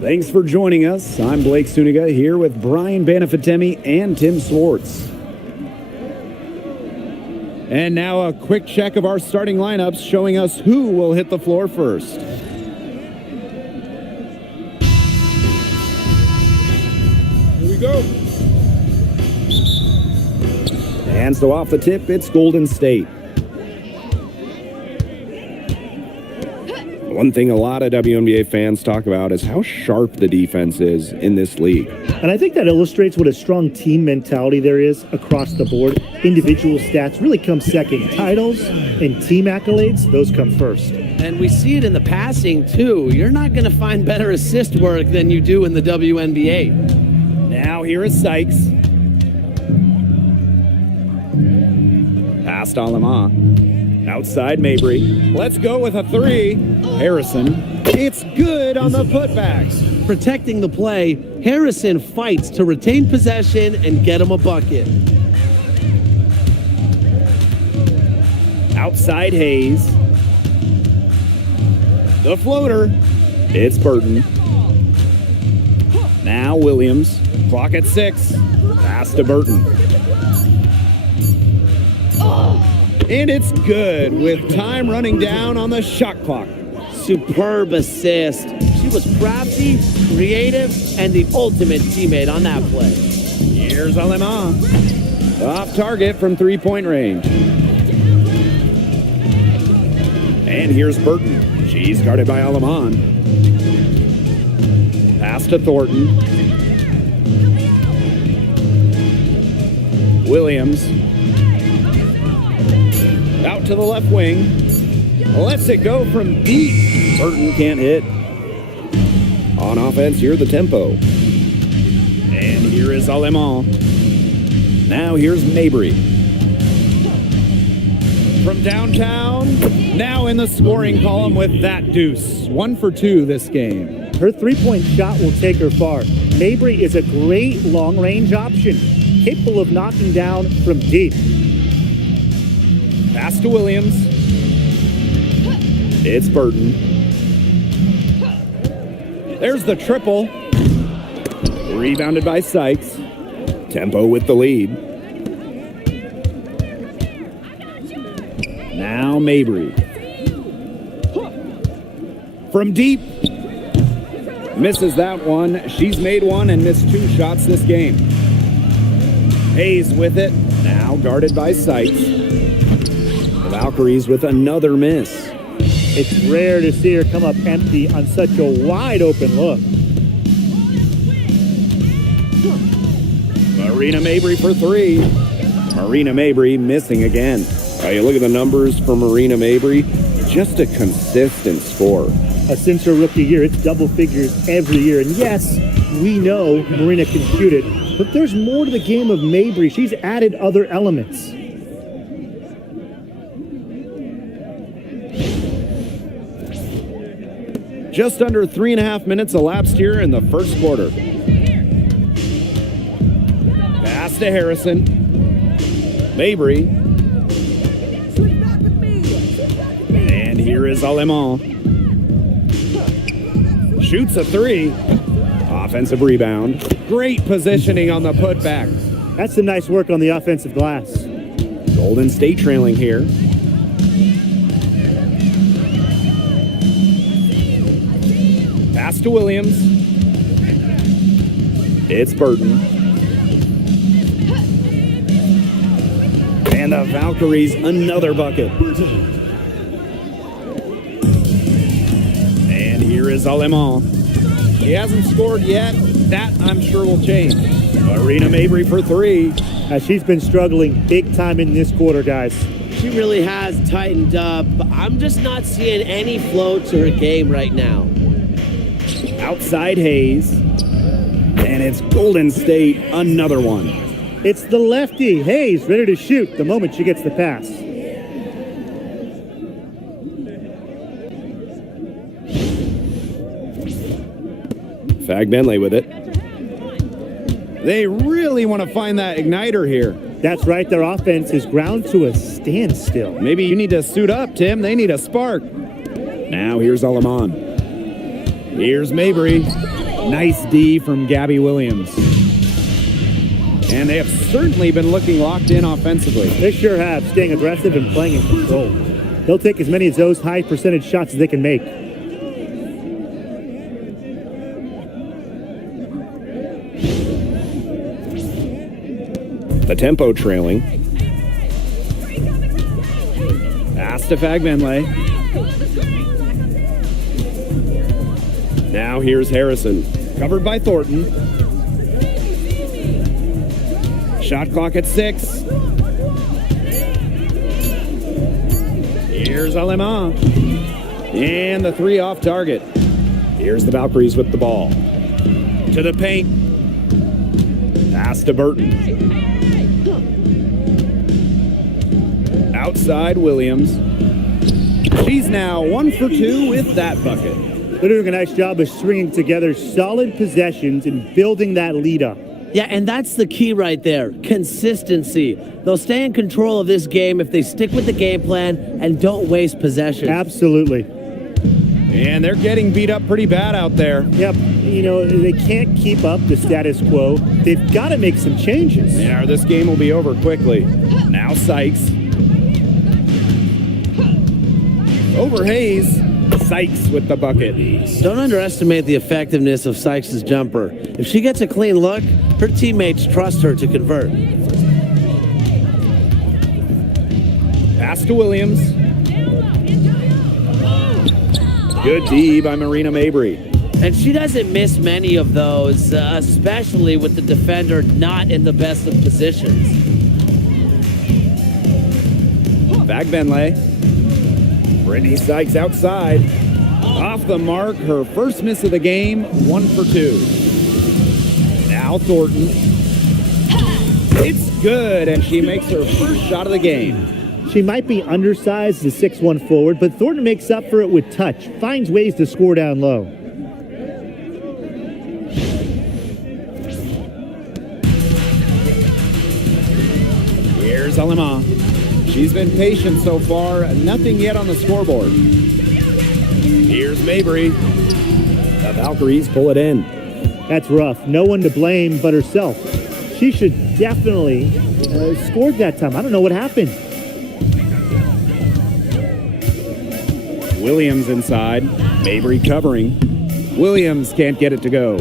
Thanks for joining us. I'm Blake Suniga here with Brian Banafitemi and Tim Swartz. And now a quick check of our starting lineups showing us who will hit the floor first. Here we go. And so off the tip, it's Golden State. One thing a lot of WNBA fans talk about is how sharp the defense is in this league. And I think that illustrates what a strong team mentality there is across the board. Individual stats really come second. Titles and team accolades, those come first. And we see it in the passing, too. You're not going to find better assist work than you do in the WNBA. Now here is Sykes. Past Alama. Outside Mabry. Let's go with a three. Harrison. It's good on the putbacks. Protecting the play, Harrison fights to retain possession and get him a bucket. Outside Hayes. The floater. It's Burton. Now Williams. Clock at 6. Pass to Burton. And it's good with time running down on the shot clock. Superb assist. She was crafty, creative, and the ultimate teammate on that play. Here's Alema. Off target from three-point range. And here's Burton. She's guarded by Aleman. Pass to Thornton. Williams. Out to the left wing. Lets it go from deep. Burton can't hit. On offense, here's the tempo. And here is Aleman. Now here's Mabry. From downtown, now in the scoring column with that deuce. 1 for 2 this game. Her three-point shot will take her far. Mabry is a great long-range option, capable of knocking down from deep. Pass to Williams. It's Burton. There's the triple. Rebounded by Sykes. Tempo with the lead. Now Mabry. From deep. Misses that one. She's made one and missed 2 shots this game. Hayes with it. Now guarded by Sykes. The Valkyries with another miss. It's rare to see her come up empty on such a wide open look. Marina Mabry for 3. Marina Mabry missing again. You look at the numbers for Marina Mabry, just a consistent score. Since her rookie year, it's double figures every year. And yes, we know Marina can shoot it, but there's more to the game of Mabry. She's added other elements. Just under 3.5 minutes elapsed here in the first quarter. Pass to Harrison. Mabry. And here is Aleman. Shoots a 3. Offensive rebound. Great positioning on the putback. That's some nice work on the offensive glass. Golden State trailing here. Pass to Williams. It's Burton. And the Valkyries, another bucket. And here is Aleman. He hasn't scored yet. That, I'm sure, will change. Marina Mabry for 3. She's been struggling big time in this quarter, guys. She really has tightened up, but I'm just not seeing any flow to her game right now. Outside Hayes. And it's Golden State, another one. It's the lefty, Hayes, ready to shoot the moment she gets the pass. Fag Bentley with it. They really want to find that igniter here. That's right, their offense is ground to a standstill. Maybe you need to suit up, Tim. They need a spark. Now here's Aleman. Here's Mabry. Nice D from Gabby Williams. And they have certainly been looking locked in offensively. They sure have, staying aggressive and playing in control. They'll take as many of those high percentage shots as they can make. The tempo trailing. Pass to Fagbenle. Now here's Harrison. Covered by Thornton. Shot clock at 6. Here's Alema. And the 3 off target. Here's the Valkyries with the ball. To the paint. Pass to Burton. Outside Williams. She's now 1 for 2 with that bucket. They're doing a nice job of stringing together solid possessions and building that lead up. Yeah, and that's the key right there. Consistency. They'll stay in control of this game if they stick with the game plan and don't waste possession. Absolutely. And they're getting beat up pretty bad out there. Yep. You know, they can't keep up the status quo. They've got to make some changes. Yeah, this game will be over quickly. Now Sykes. Over Hayes. Sykes with the bucket. Don't underestimate the effectiveness of Sykes' jumper. If she gets a clean look, her teammates trust her to convert. Pass to Williams. Good D by Marina Mabry. And she doesn't miss many of those, especially with the defender not in the best of positions. Fagbenle. Brittany Sykes outside. Off the mark, her first miss of the game, 1 for 2. Now Thornton. It's good, and she makes her first shot of the game. She might be undersized as a 6'1" forward, but Thornton makes up for it with touch, finds ways to score down low. Here's Alema. She's been patient so far, nothing yet on the scoreboard. Here's Mabry. The Valkyries pull it in. That's rough. No one to blame but herself. She should definitely scored that time. I don't know what happened. Williams inside. Mabry covering. Williams can't get it to go.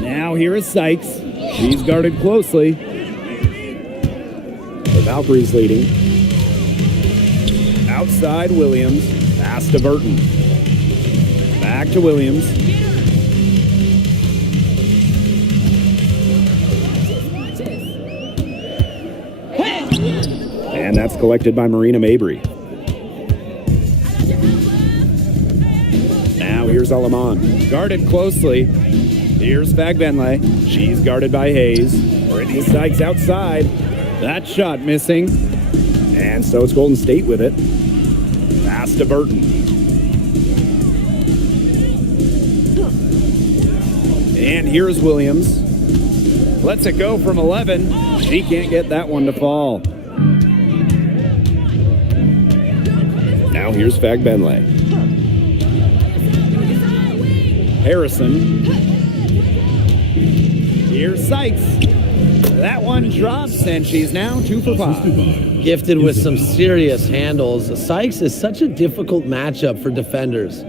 Now here is Sykes. She's guarded closely. The Valkyries leading. Outside Williams. Pass to Burton. Back to Williams. And that's collected by Marina Mabry. Now here's Alamon. Guarded closely. Here's Fagbenle. She's guarded by Hayes. Brittany Sykes outside. That shot missing. And so it's Golden State with it. Pass to Burton. And here's Williams. Lets it go from 11. She can't get that one to fall. Now here's Fagbenle. Harrison. Here's Sykes. That one drops, and she's now 2 for 5. Gifted with some serious handles. Sykes is such a difficult matchup for defenders.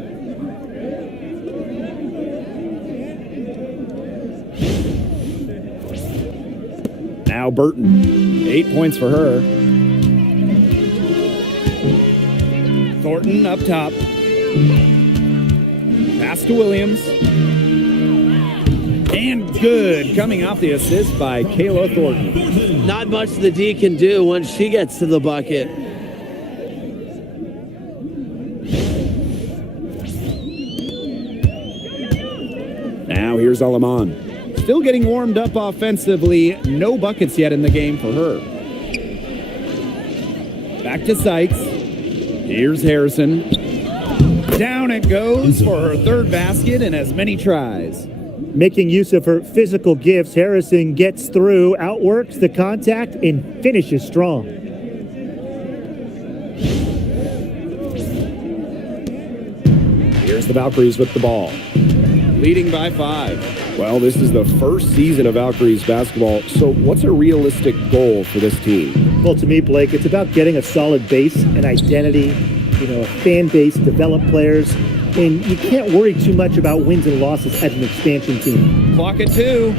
Now Burton. 8 points for her. Thornton up top. Pass to Williams. And good, coming off the assist by Kayla Thornton. Not much the D can do once she gets to the bucket. Now here's Alamon. Still getting warmed up offensively. No buckets yet in the game for her. Back to Sykes. Here's Harrison. Down it goes for her third basket and as many tries. Making use of her physical gifts, Harrison gets through, outworks the contact, and finishes strong. Here's the Valkyries with the ball, leading by 5. Well, this is the first season of Valkyries basketball, so what's a realistic goal for this team? Well, to me, Blake, it's about getting a solid base, an identity, a fan base, develop players, and you can't worry too much about wins and losses as an expansion team. Clock at 2.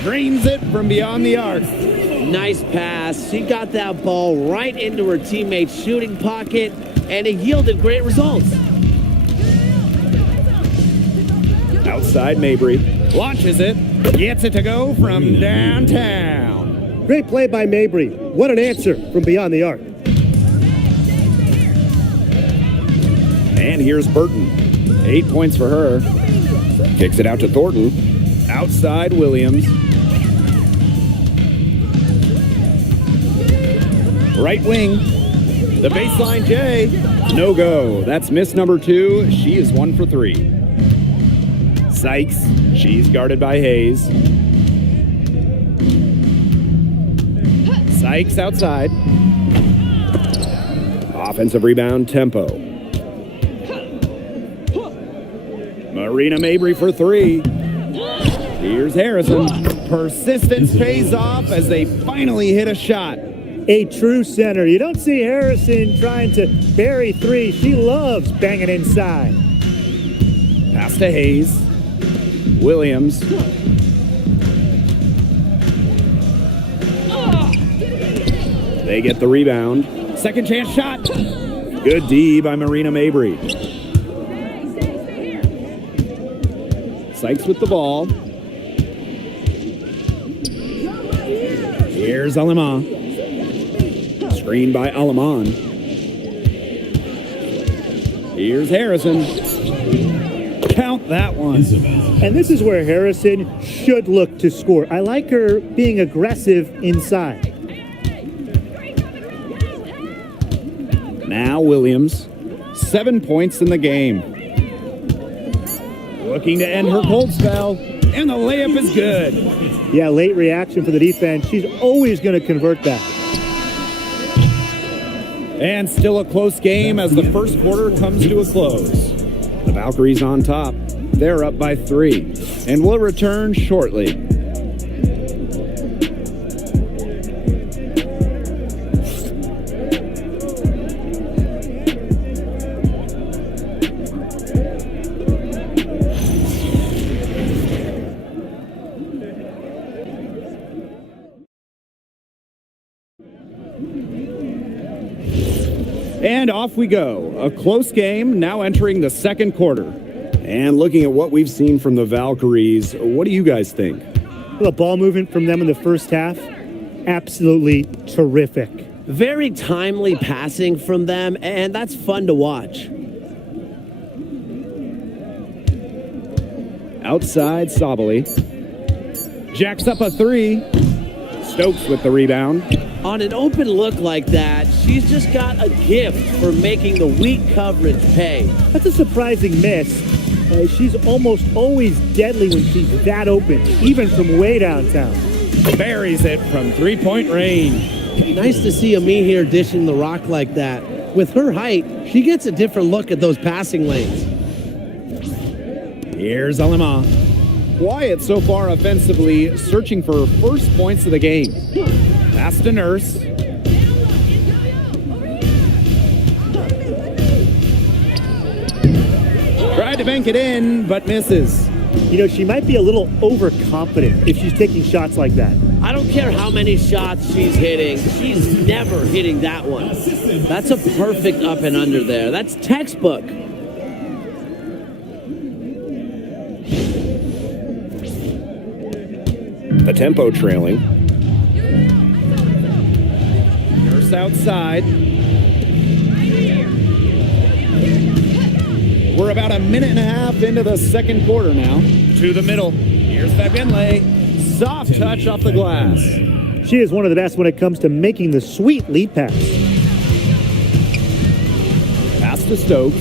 Drains it from beyond the arc. Nice pass. She got that ball right into her teammate's shooting pocket, and it yielded great results. Outside Mabry. Launches it. Gets it to go from downtown. Great play by Mabry. What an answer from beyond the arc. And here's Burton. 8 points for her. Kicks it out to Thornton. Outside Williams. Right wing. The baseline J. No go. That's miss number 2. She is 1 for 3. Sykes. She's guarded by Hayes. Sykes outside. Offensive rebound Tempo. Marina Mabry for 3. Here's Harrison. Persistence pays off as they finally hit a shot. A true center. You don't see Harrison trying to bury 3. She loves banging inside. Pass to Hayes. Williams. They get the rebound. Second chance shot. Good D by Marina Mabry. Sykes with the ball. Here's Alema. Screen by Aleman. Here's Harrison. Count that one. And this is where Harrison should look to score. I like her being aggressive inside. Now Williams. 7 points in the game. Looking to end her cold spell. And the layup is good. Yeah, late reaction for the defense. She's always going to convert that. And still a close game as the first quarter comes to a close. The Valkyries on top. They're up by 3. And we'll return shortly. And off we go. A close game now entering the second quarter. And looking at what we've seen from the Valkyries, what do you guys think? The ball movement from them in the first half, absolutely terrific. Very timely passing from them, and that's fun to watch. Outside Sabali. Jacks up a 3. Stokes with the rebound. On an open look like that, she's just got a gift for making the weak coverage pay. That's a surprising miss. She's almost always deadly when she's that open, even from way downtown. Buries it from 3-point range. Nice to see Ami here dishing the rock like that. With her height, she gets a different look at those passing lanes. Here's Alema. Quiet so far offensively, searching for first points of the game. Pass to Nurse. Tried to bank it in, but misses. She might be a little overconfident if she's taking shots like that. I don't care how many shots she's hitting. She's never hitting that one. That's a perfect up and under there. That's textbook. The Tempo trailing. Nurse outside. We're about a minute and a half into the second quarter now. To the middle. Here's Fabienle. Soft touch off the glass. She is one of the best when it comes to making the sweet lead pass. Pass to Stokes.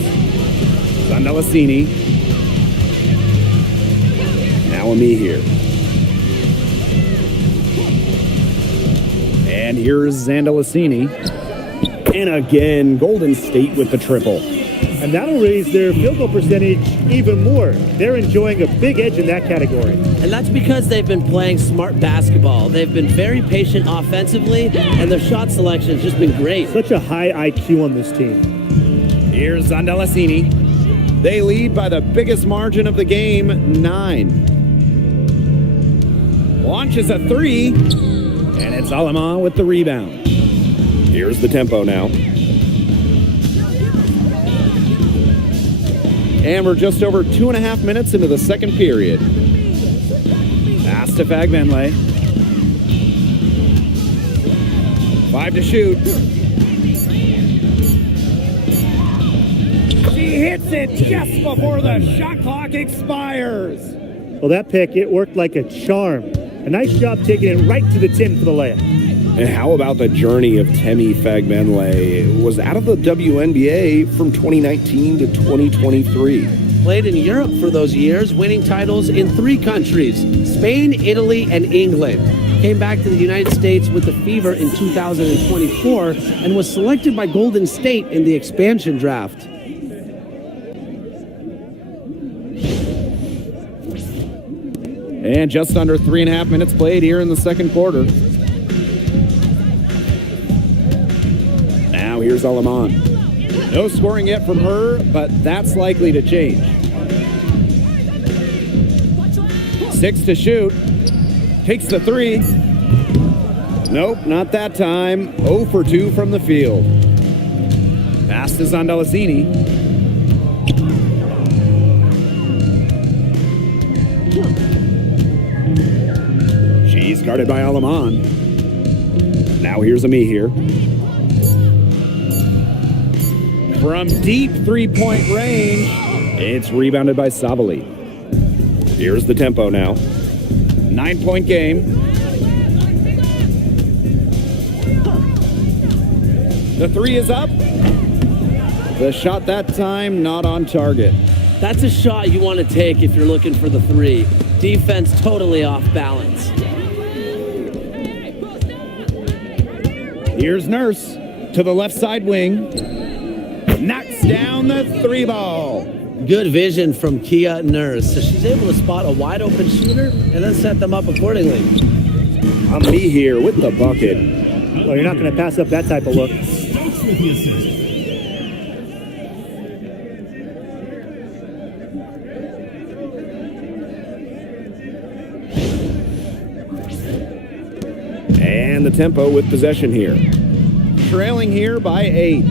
Zandalasini. Now Ami here. And here's Zandalasini. And again, Golden State with the triple. And that'll raise their field goal percentage even more. They're enjoying a big edge in that category. And that's because they've been playing smart basketball. They've been very patient offensively, and their shot selection has just been great. Such a high IQ on this team. Here's Zandalasini. They lead by the biggest margin of the game, 9. Launches a 3, and it's Aleman with the rebound. Here's the tempo now. And we're just over 2.5 minutes into the second period. Pass to Fagbenle. 5 to shoot. She hits it just before the shot clock expires. Well, that pick, it worked like a charm. A nice job taking it right to the tin for the layup. And how about the journey of Temi Fagbenle? Was out of the WNBA from 2019 to 2023. Played in Europe for those years, winning titles in 3 countries, Spain, Italy, and England. Came back to the United States with the Fever in 2024 and was selected by Golden State in the expansion draft. And just under 3.5 minutes played here in the second quarter. Now here's Aleman. No scoring yet from her, but that's likely to change. 6 to shoot. Takes the 3. Nope, not that time. 0 for 2 from the field. Pass to Zandalasini. She's guarded by Aleman. Now here's Ami here. From deep three-point range, it's rebounded by Savali. Here's the tempo now. 9-point game. The 3 is up. The shot that time not on target. That's a shot you want to take if you're looking for the 3. Defense totally off balance. Here's Nurse to the left side wing. Knocks down the 3 ball. Good vision from Kia Nurse. So she's able to spot a wide open shooter and then set them up accordingly. Ami here with the bucket. Well, you're not going to pass up that type of look. And the tempo with possession here. Trailing here by 8.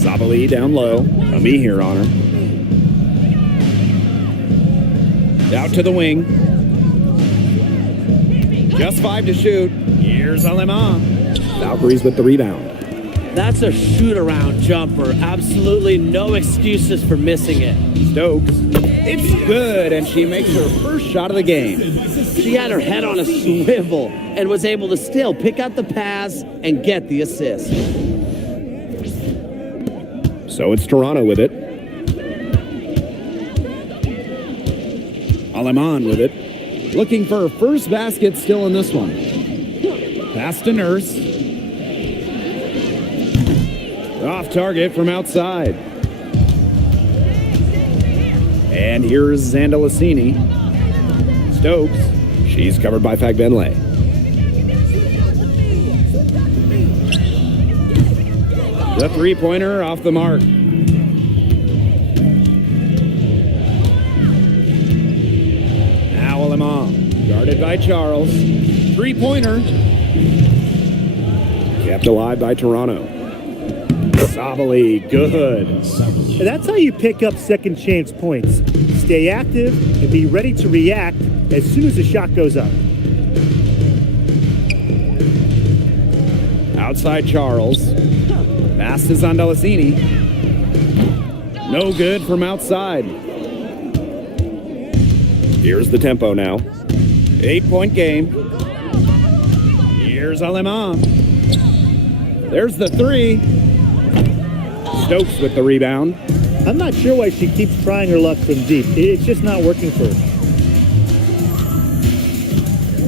Savali down low. Ami here on her. Out to the wing. Just 5 to shoot. Here's Aleman. Valkyries with the rebound. That's a shoot-around jumper. Absolutely no excuses for missing it. Stokes. It's good, and she makes her first shot of the game. She had her head on a swivel and was able to still pick out the pass and get the assist. So it's Toronto with it. Aleman with it. Looking for her first basket still in this one. Pass to Nurse. Off target from outside. And here's Zandalasini. Stokes. She's covered by Fagbenle. The 3-pointer off the mark. Now Aleman, guarded by Charles. 3-pointer. Kept alive by Toronto. Savali, good. And that's how you pick up second chance points. Stay active and be ready to react as soon as the shot goes up. Outside Charles. Pass to Zandalasini. No good from outside. Here's the tempo now. 8-point game. Here's Aleman. There's the 3. Stokes with the rebound. I'm not sure why she keeps trying her luck from deep. It's just not working for her.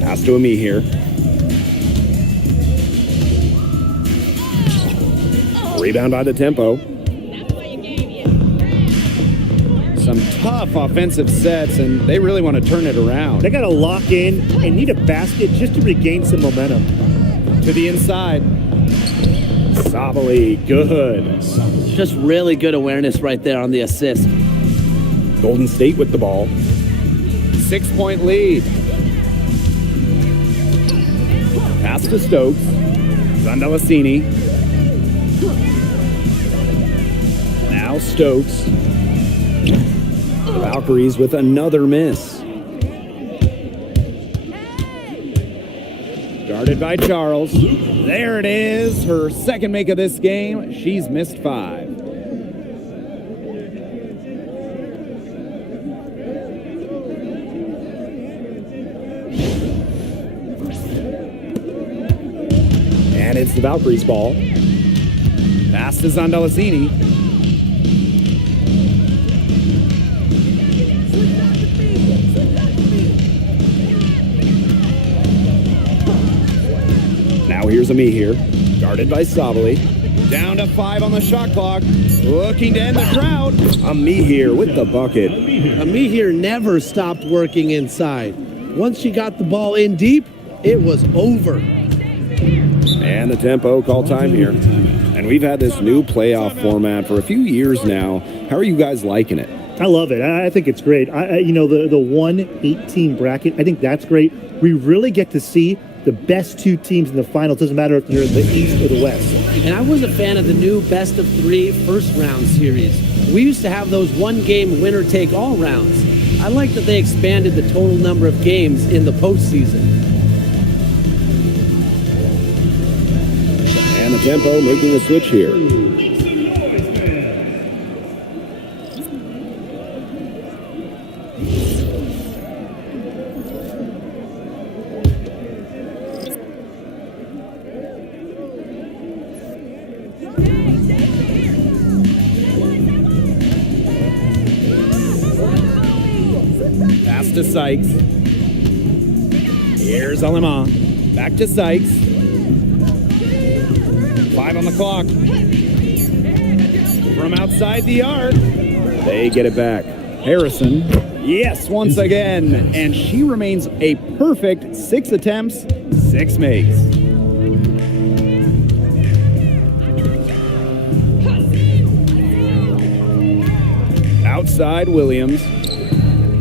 Pass to Ami here. Rebound by the Tempo. Some tough offensive sets, and they really want to turn it around. They got to lock in and need a basket just to regain some momentum. To the inside. Sabali, good. Just really good awareness right there on the assist. Golden State with the ball. 6-point lead. Pass to Stokes. Zandalasini. Now Stokes. The Valkyries with another miss. Guarded by Charles. There it is. Her second make of this game. She's missed 5. And it's the Valkyries' ball. Pass to Zandalasini. Now here's a here. Guarded by Sabali. Down to 5 on the shot clock. Looking to end the drought. A here with the bucket. A here never stopped working inside. Once she got the ball in deep, it was over. And the Tempo call time here. And we've had this new playoff format for a few years now. How are you guys liking it? I love it. I think it's great. The 1-8 bracket, I think that's great. We really get to see the best 2 teams in the final. It doesn't matter if they're in the East or the West. And I was a fan of the new best of 3 first round series. We used to have those 1-game winner take all rounds. I like that they expanded the total number of games in the postseason. And the Tempo making the switch here. Pass to Sykes. Here's Alema. Back to Sykes. 5 on the clock. From outside the arc. They get it back. Harrison. Yes, once again. And she remains a perfect 6 attempts, 6 makes. Outside Williams.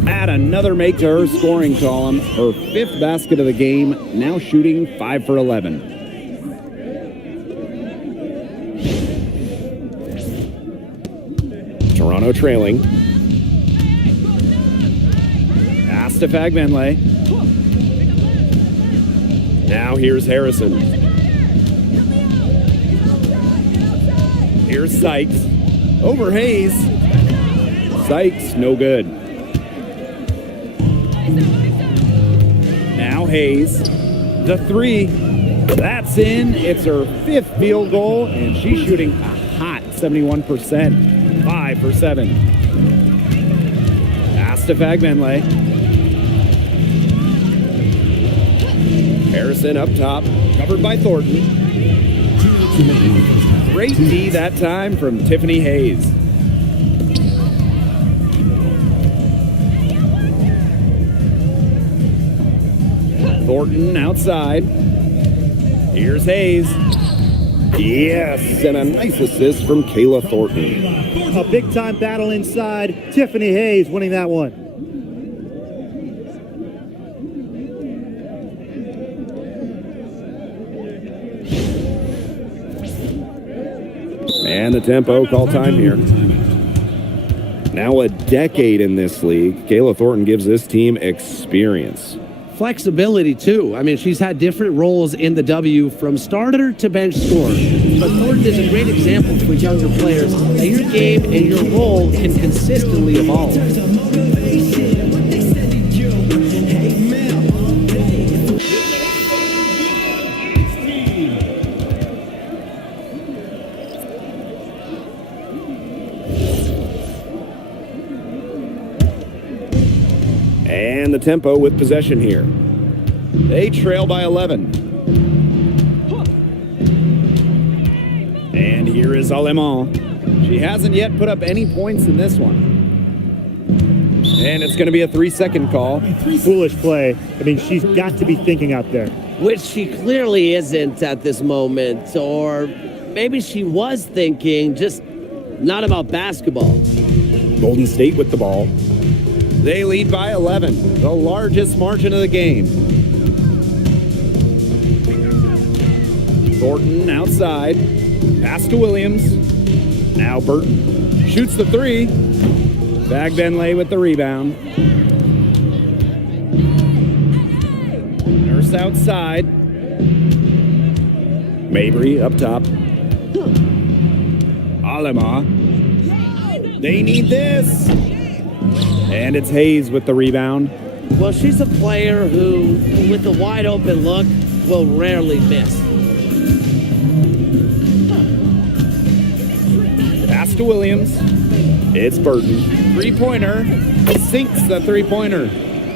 Add another make to her scoring column. Her 5th basket of the game. Now shooting 5 for 11. Toronto trailing. Pass to Fagbenle. Now here's Harrison. Here's Sykes. Over Hayes. Sykes, no good. Now Hayes. The 3. That's in. It's her 5th field goal, and she's shooting a hot 71%. 5 for 7. Pass to Fagbenle. Harrison up top, covered by Thornton. Great D that time from Tiffany Hayes. Thornton outside. Here's Hayes. Yes, and a nice assist from Kayla Thornton. A big-time battle inside. Tiffany Hayes winning that one. And the Tempo call time here. Now a decade in this league, Kayla Thornton gives this team experience. Flexibility, too. I mean, she's had different roles in the W from starter to bench scorer. But Thornton is a great example for younger players that your game and your role can consistently evolve. And the Tempo with possession here. They trail by 11. And here is Allemand. She hasn't yet put up any points in this one. And it's going to be a 3-second call. Foolish play. I mean, she's got to be thinking out there. Which she clearly isn't at this moment. Or maybe she was thinking, just not about basketball. Golden State with the ball. They lead by 11, the largest margin of the game. Thornton outside. Pass to Williams. Now Burton shoots the three. Bag Benlay with the rebound. Nurse outside. Mabry up top. Allemand. They need this. And it's Hayes with the rebound. Well, she's a player who, with a wide open look, will rarely miss. Pass to Williams. It's Burton. Three-pointer. Sinks the three-pointer.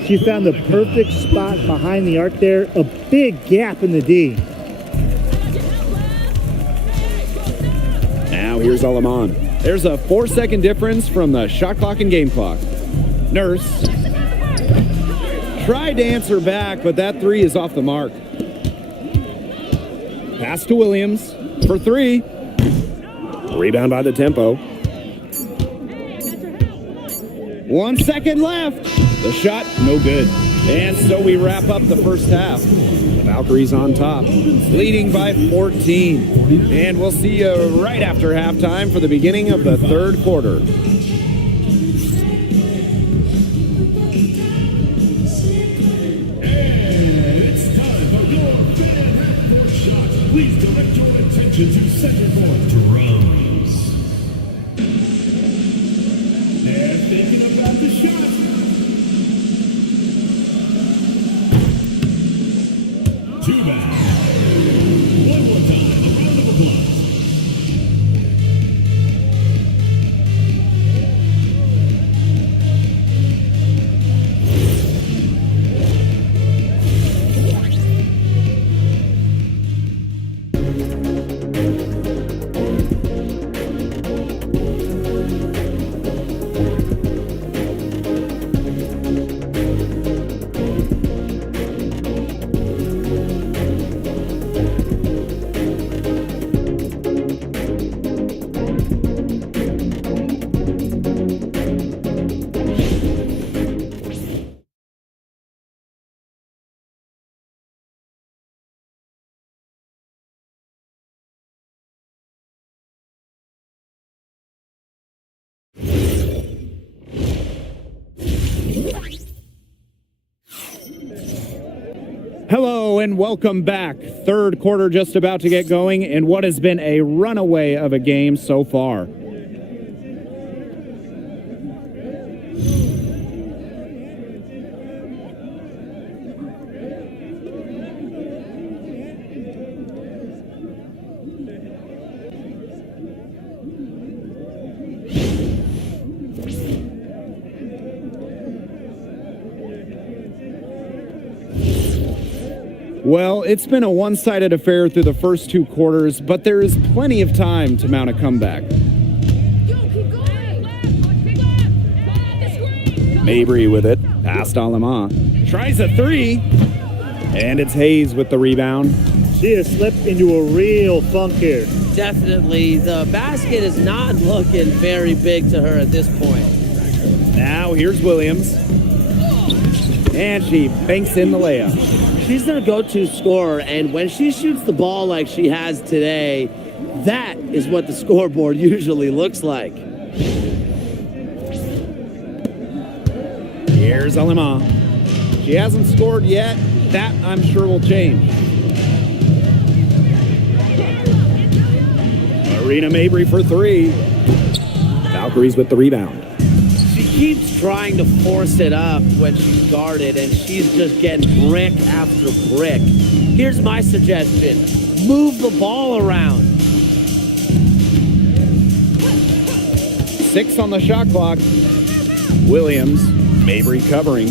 She found the perfect spot behind the arc there. A big gap in the D. Now here's Allemand. There's a 4-second difference from the shot clock and game clock. Nurse tried to answer back, but that three is off the mark. Pass to Williams for three. Rebound by the tempo. 1 second left. The shot, no good. And so we wrap up the first half. The Valkyries on top, leading by 14. And we'll see you right after halftime for the beginning of the third quarter. Please direct your attention to center court drums. They're thinking about the shot. Too bad. One more time, a round of applause. Hello and welcome back. Third quarter just about to get going in what has been a runaway of a game so far. Well, it's been a one-sided affair through the first two quarters, but there is plenty of time to mount a comeback. Mabry with it, past Allemand. Tries a three, and it's Hayes with the rebound. She has slipped into a real funk here. Definitely, the basket is not looking very big to her at this point. Now here's Williams, and she banks in the layup. She's their go-to scorer, and when she shoots the ball like she has today, that is what the scoreboard usually looks like. Here's Allemand. She hasn't scored yet. That, I'm sure, will change. Marina Mabry for three. Valkyries with the rebound. She keeps trying to force it up when she's guarded, and she's just getting brick after brick. Here's my suggestion. Move the ball around. 6 on the shot clock. Williams, Mabry covering.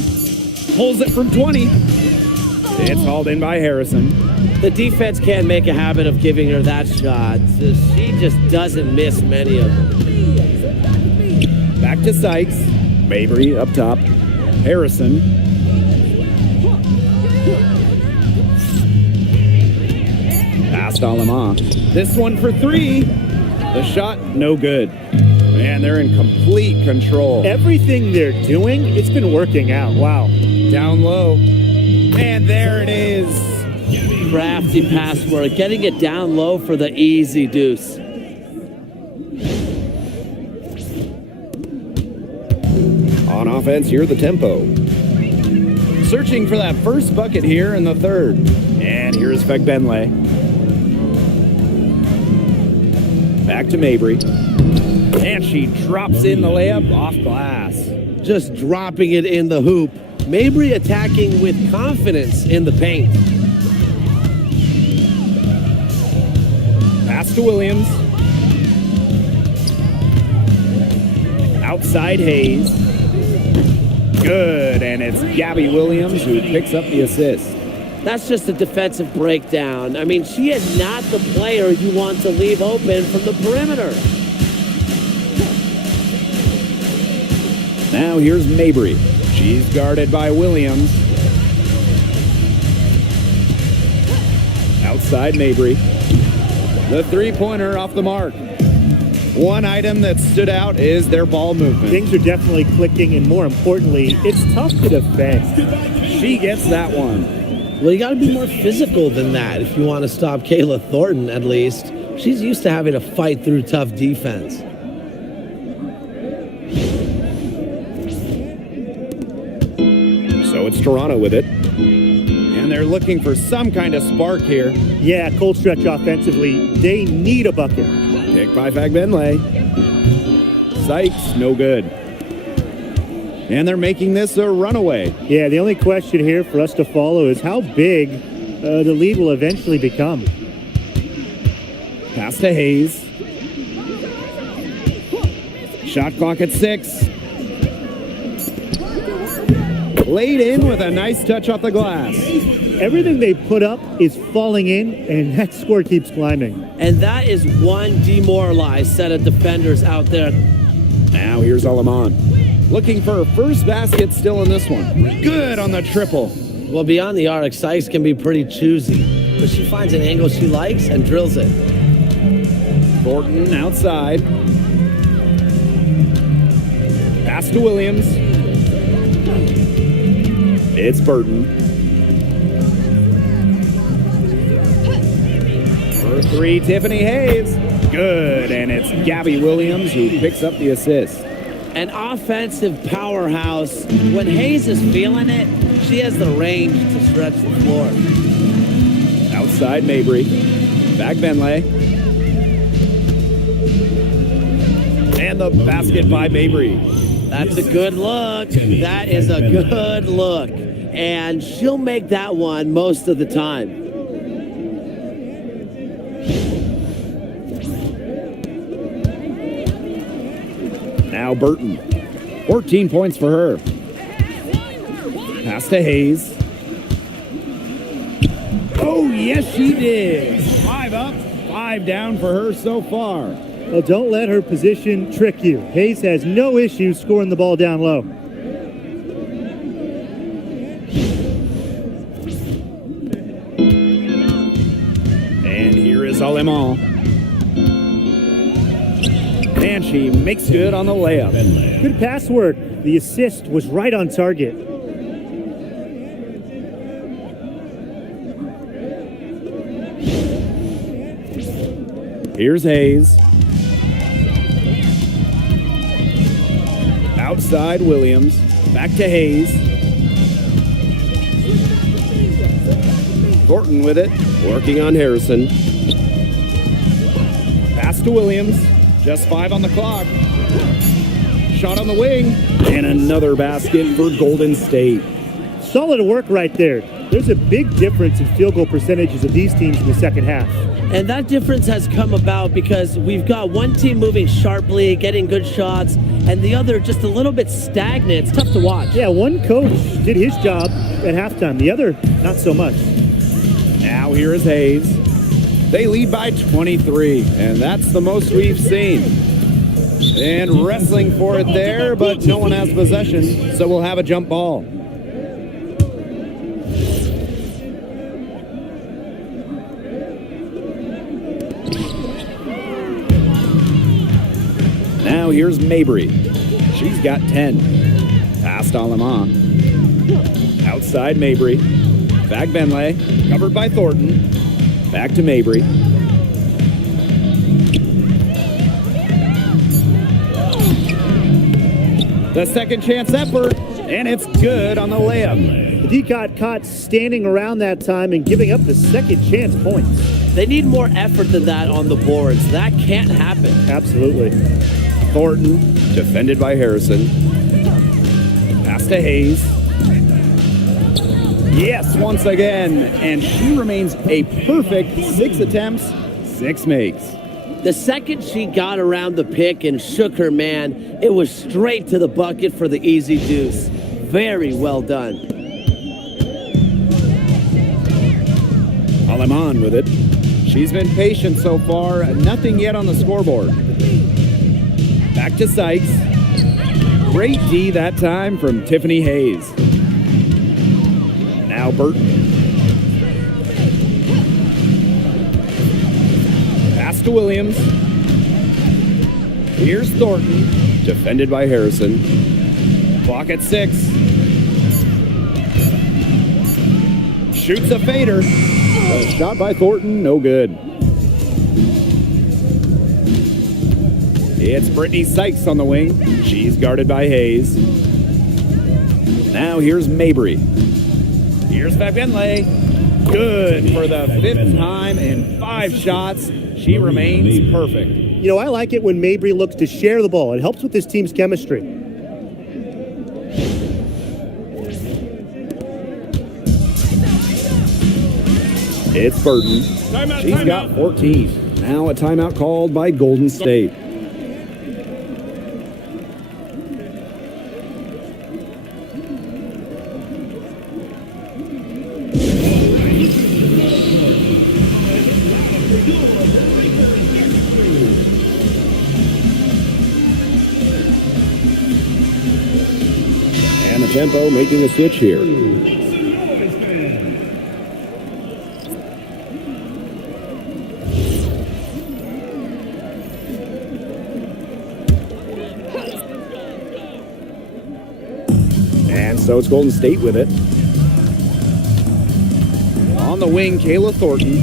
Pulls it from 20. It's hauled in by Harrison. The defense can't make a habit of giving her that shot. So she just doesn't miss many of them. Back to Sykes. Mabry up top. Harrison. Past Alama. This one for three. The shot, no good. Man, they're in complete control. Everything they're doing, it's been working out. Wow. Down low. And there it is. Crafty password, getting it down low for the easy deuce. On offense, here the tempo. Searching for that first bucket here in the third. And here's Fegbenle. Back to Mabry. And she drops in the layup off glass. Just dropping it in the hoop. Mabry attacking with confidence in the paint. Pass to Williams. Outside Hayes. Good, and it's Gabby Williams who picks up the assist. That's just a defensive breakdown. I mean, she is not the player you want to leave open from the perimeter. Now here's Mabry. She's guarded by Williams. Outside Mabry. The three-pointer off the mark. One item that stood out is their ball movement. Things are definitely clicking, and more importantly, it's tough to defend. She gets that one. Well, you got to be more physical than that if you want to stop Kayla Thornton, at least. She's used to having to fight through tough defense. So it's Toronto with it. And they're looking for some kind of spark here. Yeah, cold stretch offensively. They need a bucket. Picked by Fagbenle. Sykes, no good. And they're making this a runaway. Yeah, the only question here for us to follow is how big the lead will eventually become. Pass to Hayes. Shot clock at 6. Laid in with a nice touch off the glass. Everything they put up is falling in, and that score keeps climbing. And that is one demoralized set of defenders out there. Now here's Alaman. Looking for her first basket still in this one. Good on the triple. Well, beyond the arc, Sykes can be pretty choosy, but she finds an angle she likes and drills it. Thornton outside. Pass to Williams. It's Burton. For three, Tiffany Hayes. Good, and it's Gabby Williams who picks up the assist. An offensive powerhouse. When Hayes is feeling it, she has the range to stretch the floor. Outside Mabry. Back Benley. And the basket by Mabry. That's a good look. That is a good look. And she'll make that one most of the time. Now Burton. 14 points for her. Pass to Hayes. Oh, yes, she did. 5 up, 5 down for her so far. Well, don't let her position trick you. Hayes has no issue scoring the ball down low. And here is Alemant. And she makes good on the layup. Good pass work. The assist was right on target. Here's Hayes. Outside Williams. Back to Hayes. Thornton with it. Working on Harrison. Pass to Williams. Just 5 on the clock. Shot on the wing. And another basket for Golden State. Solid work right there. There's a big difference in field goal percentages of these teams in the second half. And that difference has come about because we've got one team moving sharply, getting good shots, and the other just a little bit stagnant. It's tough to watch. Yeah, one coach did his job at halftime. The other, not so much. Now here is Hayes. They lead by 23, and that's the most we've seen. And wrestling for it there, but no one has possession, so we'll have a jump ball. Now here's Mabry. She's got 10. Past Alamont. Outside Mabry. Back Benlay. Covered by Thornton. Back to Mabry. The second chance effort, and it's good on the layup. He got caught standing around that time and giving up the second chance points. They need more effort than that on the boards. That can't happen. Absolutely. Thornton, defended by Harrison. Pass to Hayes. Yes, once again, and she remains a perfect 6 attempts, 6 makes. The second she got around the pick and shook her man, it was straight to the bucket for the easy deuce. Very well done. Alamon with it. She's been patient so far, nothing yet on the scoreboard. Back to Sykes. Great D that time from Tiffany Hayes. Now Burton. Pass to Williams. Here's Thornton, defended by Harrison. Clock at 6. Shoots a fader. A shot by Thornton, no good. It's Brittany Sykes on the wing. She's guarded by Hayes. Now here's Mabry. Here's Fabienle. Good for the 5th time in 5 shots. She remains perfect. You know, I like it when Mabry looks to share the ball. It helps with this team's chemistry. It's Burton. She's got 14. Now a timeout called by Golden State. And the tempo making a switch here. And so it's Golden State with it. On the wing, Kayla Thornton.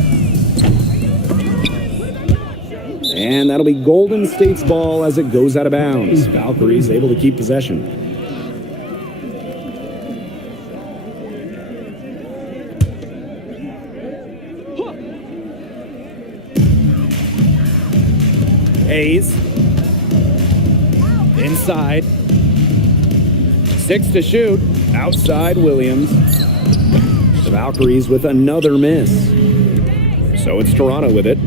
And that'll be Golden State's ball as it goes out of bounds. Valkyries able to keep possession. Hayes. Inside. 6 to shoot. Outside Williams. The Valkyries with another miss. So it's Toronto with it.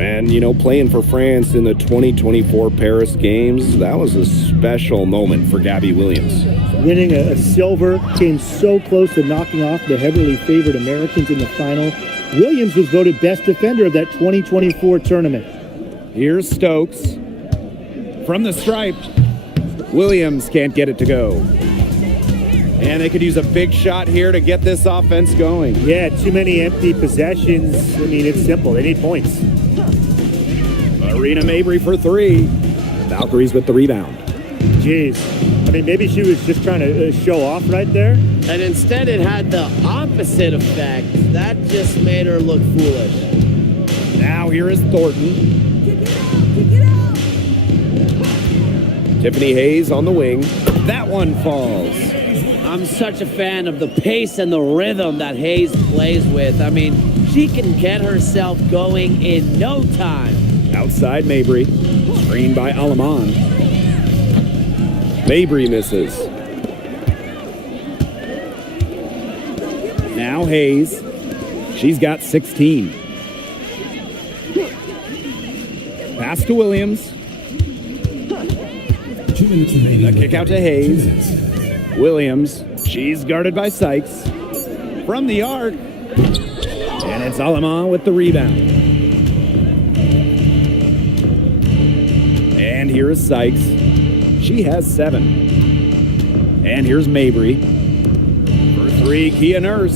And, you know, playing for France in the 2024 Paris Games, that was a special moment for Gabby Williams. Winning a silver, came so close to knocking off the heavily favored Americans in the final. Williams was voted best defender of that 2024 tournament. Here's Stokes. From the stripe, Williams can't get it to go. And they could use a big shot here to get this offense going. Yeah, too many empty possessions. I mean, it's simple. They need points. Marina Mabry for 3. Valkyries with the rebound. Jeez. I mean, maybe she was just trying to show off right there. And instead it had the opposite effect. That just made her look foolish. Now here is Thornton. Tiffany Hayes on the wing. That one falls. I'm such a fan of the pace and the rhythm that Hayes plays with. I mean, she can get herself going in no time. Outside Mabry. Screened by Alamon. Mabry misses. Now Hayes. She's got 16. Pass to Williams. 2 minutes remaining. A kick out to Hayes. Williams. She's guarded by Sykes. From the arc. And And it's Alema with the rebound. And here is Sykes. She has 7. And here's Mabry. For 3, Kia Nurse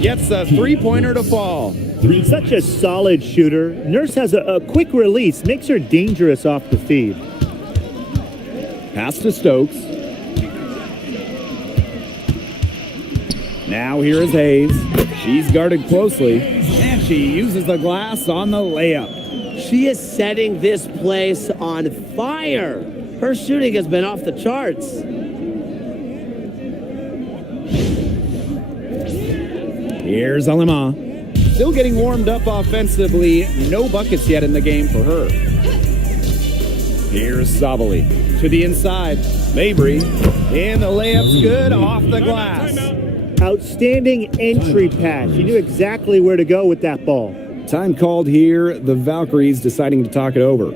gets a three-pointer to fall. Such a solid shooter. Nurse has a quick release, makes her dangerous off the feed. Pass to Stokes. Now here is Hayes. She's guarded closely, and she uses the glass on the layup. She is setting this place on fire. Her shooting has been off the charts. Here's Alema. Still getting warmed up offensively. No buckets yet in the game for her. Here's Sabali to the inside. Mabry, and the layup's good off the glass. Outstanding entry pass. She knew exactly where to go with that ball. Time called here. The Valkyries deciding to talk it over.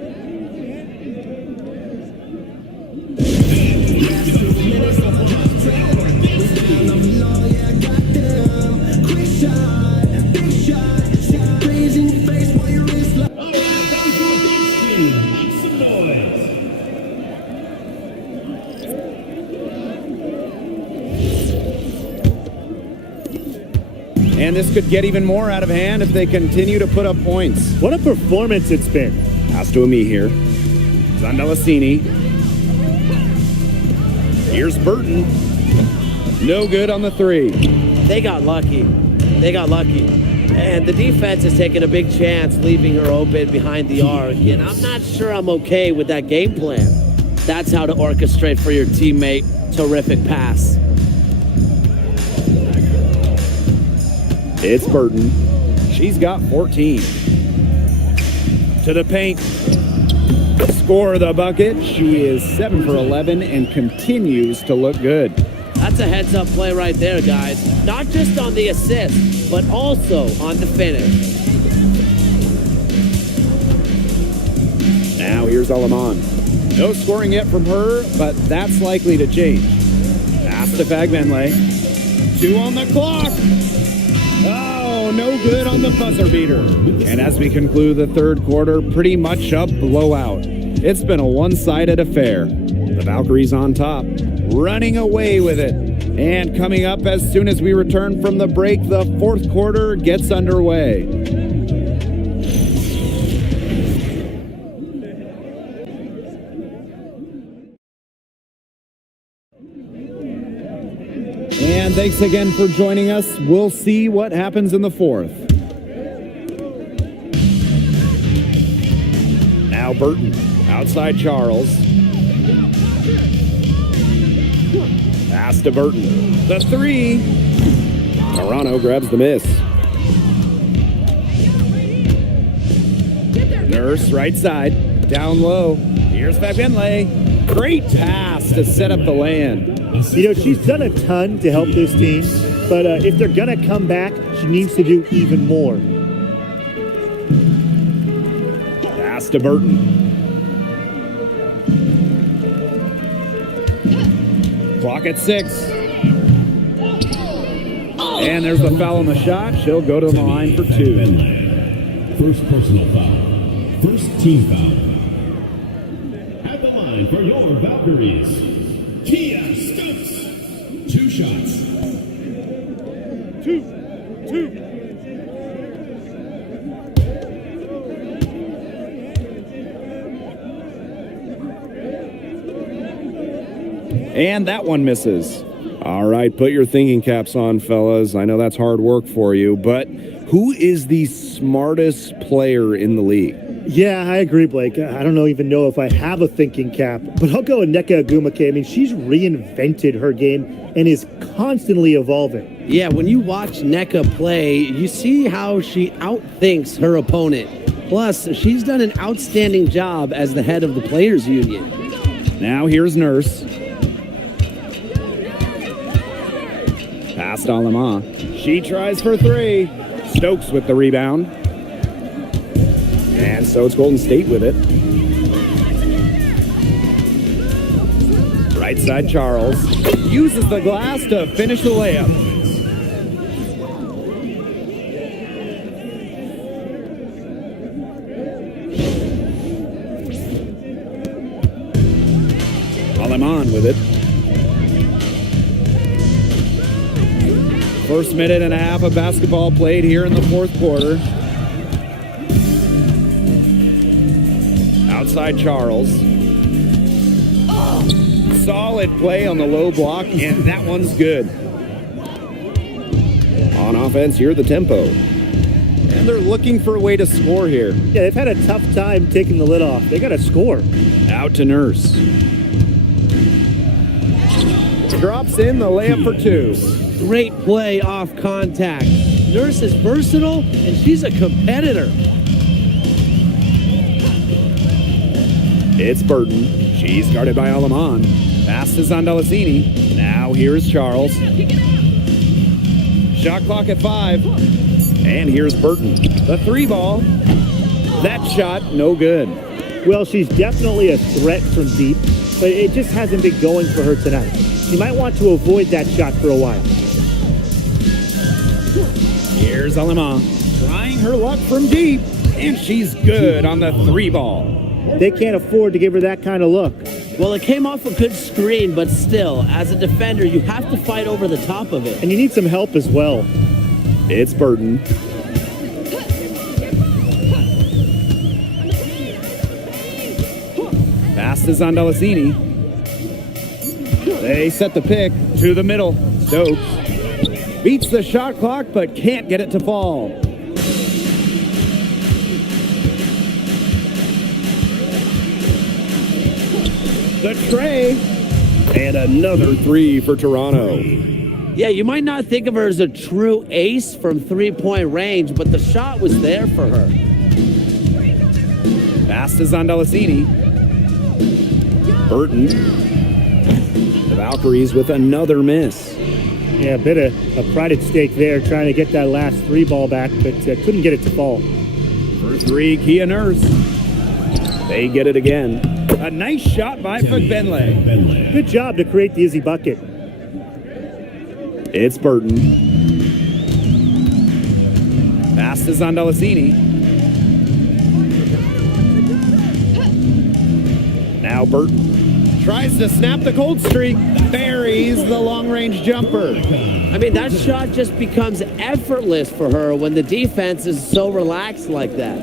And this could get even more out of hand if they continue to put up points. What a performance it's been. Pass to Ami here. Zandelasini. Here's Burton. No good on the 3. They got lucky. And the defense is taking a big chance, leaving her open behind the arc. And I'm not sure I'm okay with that game plan. That's how to orchestrate for your teammate. Terrific pass. It's Burton. She's got 14. To the paint. Score the bucket. She is 7 for 11 and continues to look good. That's a heads-up play right there, guys. Not just on the assist, but also on the finish. Now here's Aleman. No scoring yet from her, but that's likely to change. Pass to Fagbenle. 2 on the clock. Oh, no good on the buzzer beater. And as we conclude the third quarter, pretty much a blowout. It's been a one-sided affair. The Valkyries on top, running away with it. And coming up as soon as we return from the break, the fourth quarter gets underway. And thanks again for joining us. We'll see what happens in the fourth. Now Burton, outside Charles. Pass to Burton. The 3. Toronto grabs the miss. Nurse, right side. Down low. Here's Fagbenle. Great pass to set up the land. You know, she's done a ton to help this team, but if they're going to come back, she needs to do even more. Pass to Burton. Clock at 6. And there's the foul on the shot. She'll go to the line for 2. First personal foul. First team foul. At the line for your Valkyries, Kia Stokes. 2 shots. 2. And that one misses. All right, put your thinking caps on, fellas. I know that's hard work for you, but who is the smartest player in the league? Yeah, I agree, Blake. I don't even know if I have a thinking cap, but I'll go with Nneka Agumake. I mean, she's reinvented her game and is constantly evolving. Yeah, when you watch Nneka play, you see how she outthinks her opponent. Plus, she's done an outstanding job as the head of the Players Union. Now here's Nurse. Pass to Alema. She tries for 3. Stokes with the rebound. And so it's Golden State with it. Right side Charles. Uses the glass to finish the layup. Aleman with it. First minute and a half of basketball played here in the fourth quarter. Outside Charles. Solid play on the low block, and that one's good. On offense, here the tempo. And they're looking for a way to score here. Yeah, they've had a tough time taking the lid off. They got to score. Out to Nurse. Drops in the layup for two. Great play off contact. Nurse is versatile, and she's a competitor. It's Burton. She's guarded by Aleman. Pass to Zandalacini. Now here's Charles. Shot clock at 5. And here's Burton. The 3-ball. That shot, no good. Well, she's definitely a threat from deep, but it just hasn't been going for her tonight. She might want to avoid that shot for a while. Here's Aleman. Trying her luck from deep. And she's good on the 3-ball. They can't afford to give her that kind of look. Well, it came off a good screen, but still, as a defender, you have to fight over the top of it. And you need some help as well. It's Burton. Pass to Zandalacini. They set the pick to the middle. Stokes beats the shot clock, but can't get it to fall. The tray. And another 3 for Toronto. Yeah, you might not think of her as a true ace from three-point range, but the shot was there for her. Pass to Zandalacini. Burton. The Valkyries with another miss. Yeah, a bit of a pride at stake there, trying to get that last 3-ball back, but couldn't get it to fall. For 3, Kia Nurse. They get it again. A nice shot by Benley. Good job to create the easy bucket. It's Burton. Pass to Zandalacini. Now Burton tries to snap the cold streak. Buries the long-range jumper. I mean, that shot just becomes effortless for her when the defense is so relaxed like that.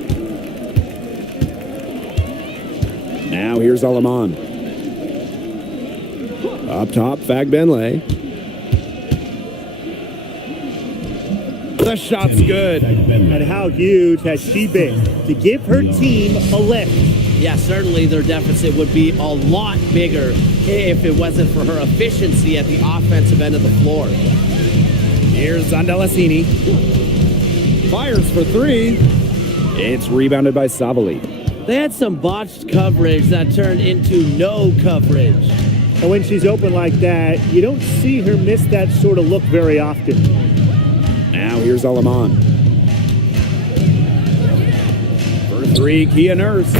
Now here's Aleman. Up top, Benley. The shot's good. And how huge has she been to give her team a lift? Yeah, certainly their deficit would be a lot bigger if it wasn't for her efficiency at the offensive end of the floor. Here's Zandalacini. Fires for 3. It's rebounded by Savali. They had some botched coverage that turned into no coverage. And when she's open like that, you don't see her miss that sort of look very often. Now here's Aleman. For 3, Kia Nurse.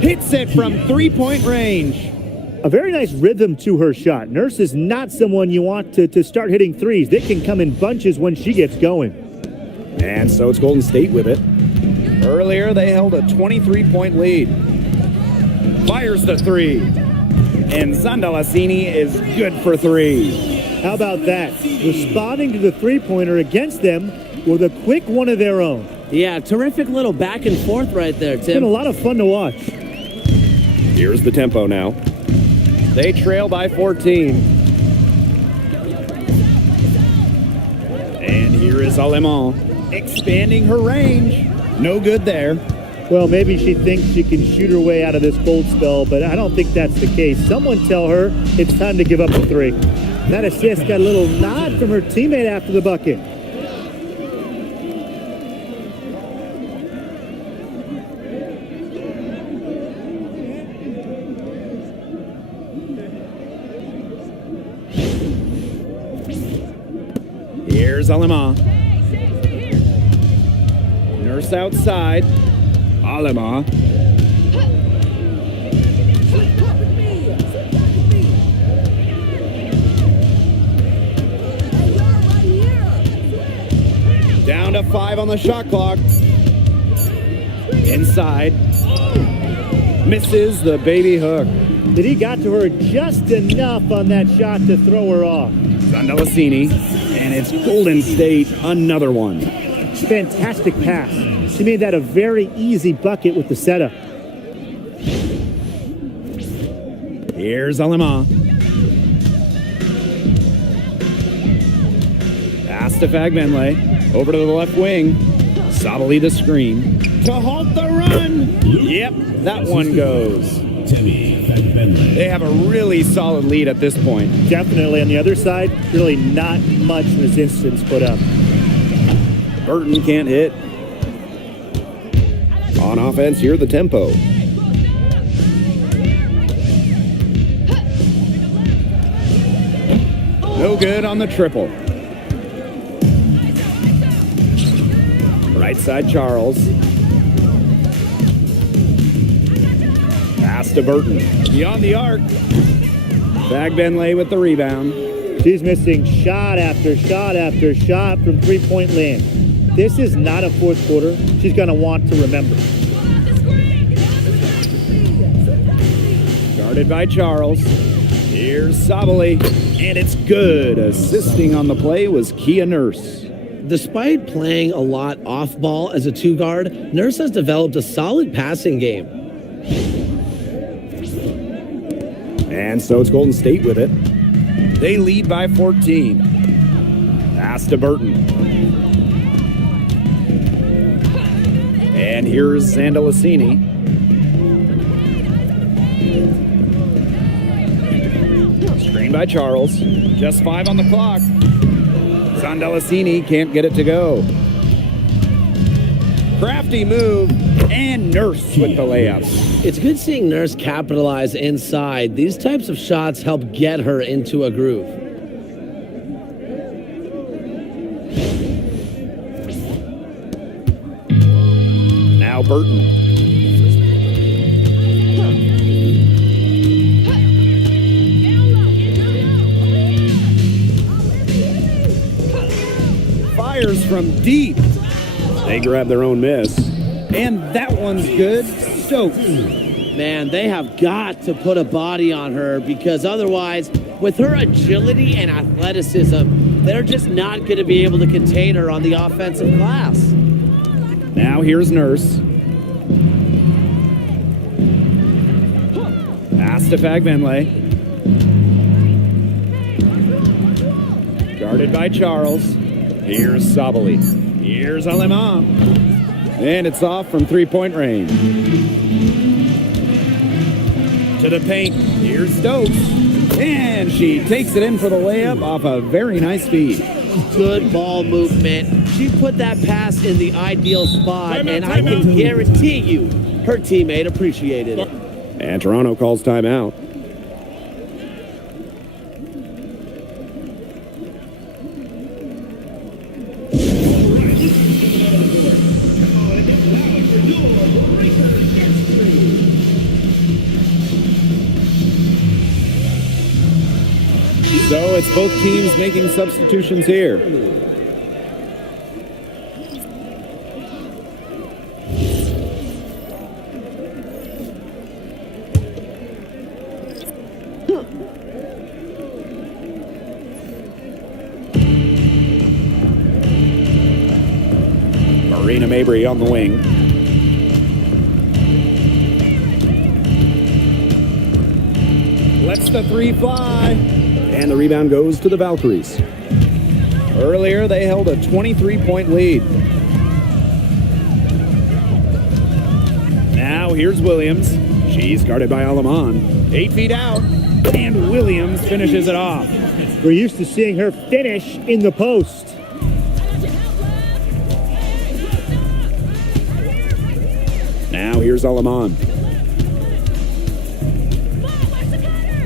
Hits it from 3-point range. A very nice rhythm to her shot. Nurse is not someone you want to start hitting threes. They can come in bunches when she gets going. And so it's Golden State with it. Earlier, they held a 23-point lead. Fires the 3. And Zandalacini is good for 3. How about that? Responding to the three-pointer against them with a quick one of their own. Yeah, terrific little back and forth right there, Tim. It's been a lot of fun to watch. Here's the tempo now. They trail by 14. And here is Aleman expanding her range. No good there. Well, maybe she thinks she can shoot her way out of this cold spell, but I don't think that's the case. Someone tell her it's time to give up the 3. That assist got a little nod from her teammate after the bucket. Here's Aleman. Nurse outside. Aleman. Down to 5 on the shot clock. Inside. Misses the baby hook. but he got to her just enough on that shot to throw her off. Sandelasini, and it's Golden State, another one. Fantastic pass. She made that a very easy bucket with the setup. Here's Alema. Pass to Fagbenle. Over to the left wing. Sabali the screen. To halt the run. Yep, that one goes. They have a really solid lead at this point. Definitely. On the other side, really not much resistance put up. Burton can't hit. On offense, here the tempo. No good on the triple. Right side, Charles. Pass to Burton. Beyond the arc. Fagbenle with the rebound. She's missing shot after shot after shot from three-point land. This is not a fourth quarter she's going to want to remember. Guarded by Charles. Here's Sabali. And it's good. Assisting on the play was Kia Nurse. Despite playing a lot off ball as a two guard, Nurse has developed a solid passing game. And so it's Golden State with it. They lead by 14. Pass to Burton. And here's Sandelasini. Screen by Charles. Just 5 on the clock. Sandelasini can't get it to go. Crafty move, and Nurse with the layup. It's good seeing Nurse capitalize inside. These types of shots help get her into a groove. Now Burton. Fires from deep. They grab their own miss. And that one's good. Stokes. Man, they have got to put a body on her because otherwise, with her agility and athleticism, they're just not going to be able to contain her on the offensive glass. Now here's Nurse. Pass to Fagbenle. Guarded by Charles. Here's Sabali. Here's Alema. And it's off from three-point range. To the paint. Here's Stokes. And she takes it in for the layup off a very nice feed. Good ball movement. She put that pass in the ideal spot, and I can guarantee you her teammate appreciated it. And Toronto calls timeout. So it's both teams making substitutions here. Marina Mabry on the wing. Lets the three fly. And the rebound goes to the Valkyries. Earlier, they held a 23-point lead. Now, here's Williams. She's guarded by Alaman. 8 feet out. And Williams finishes it off. We're used to seeing her finish in the post. Now, here's Alaman.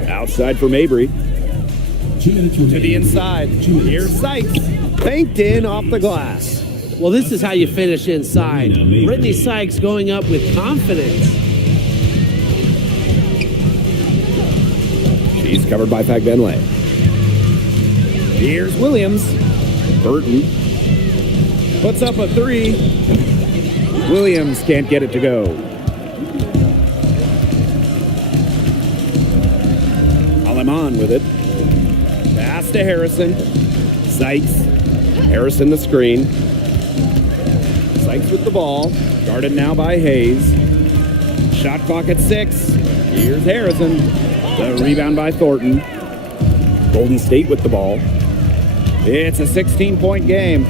Outside for Mabry. To the inside. Here's Sykes. Banked in off the glass. Well, this is how you finish inside. Brittany Sykes going up with confidence. She's covered by Fagbenle. Here's Williams. Burton puts up a three. Williams can't get it to go. Aleman with it. Pass to Harrison. Sykes. Harrison the screen. Sykes with the ball. Guarded now by Hayes. Shot clock at 6. Here's Harrison. The rebound by Thornton. Golden State with the ball. It's a 16-point game.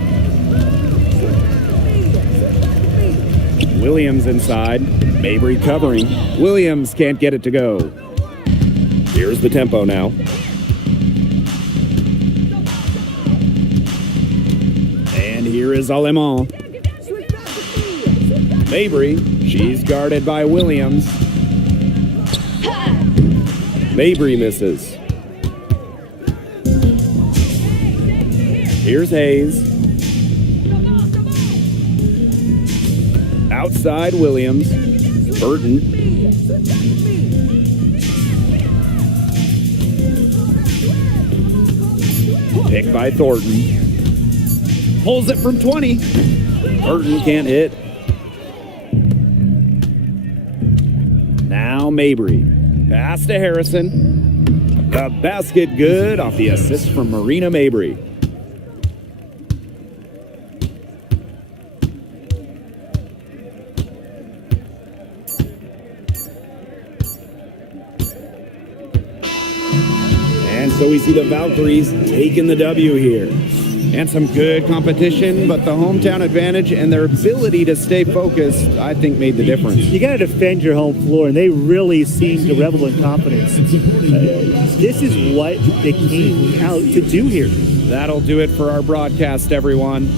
Williams inside. Mabry covering. Williams can't get it to go. Here's the tempo now. And here is Aleman. Mabry. She's guarded by Williams. Mabry misses. Here's Hayes. Outside Williams. Burton. Pick by Thornton. Pulls it from 20. Burton can't hit. Now Mabry. Pass to Harrison. The basket good off the assist from Marina Mabry. And so we see the Valkyries taking the W here. And some good competition, but the hometown advantage and their ability to stay focused, I think, made the difference. You got to defend your home floor, and they really seem to revel in confidence. This is what they came out to do here. That'll do it for our broadcast, everyone.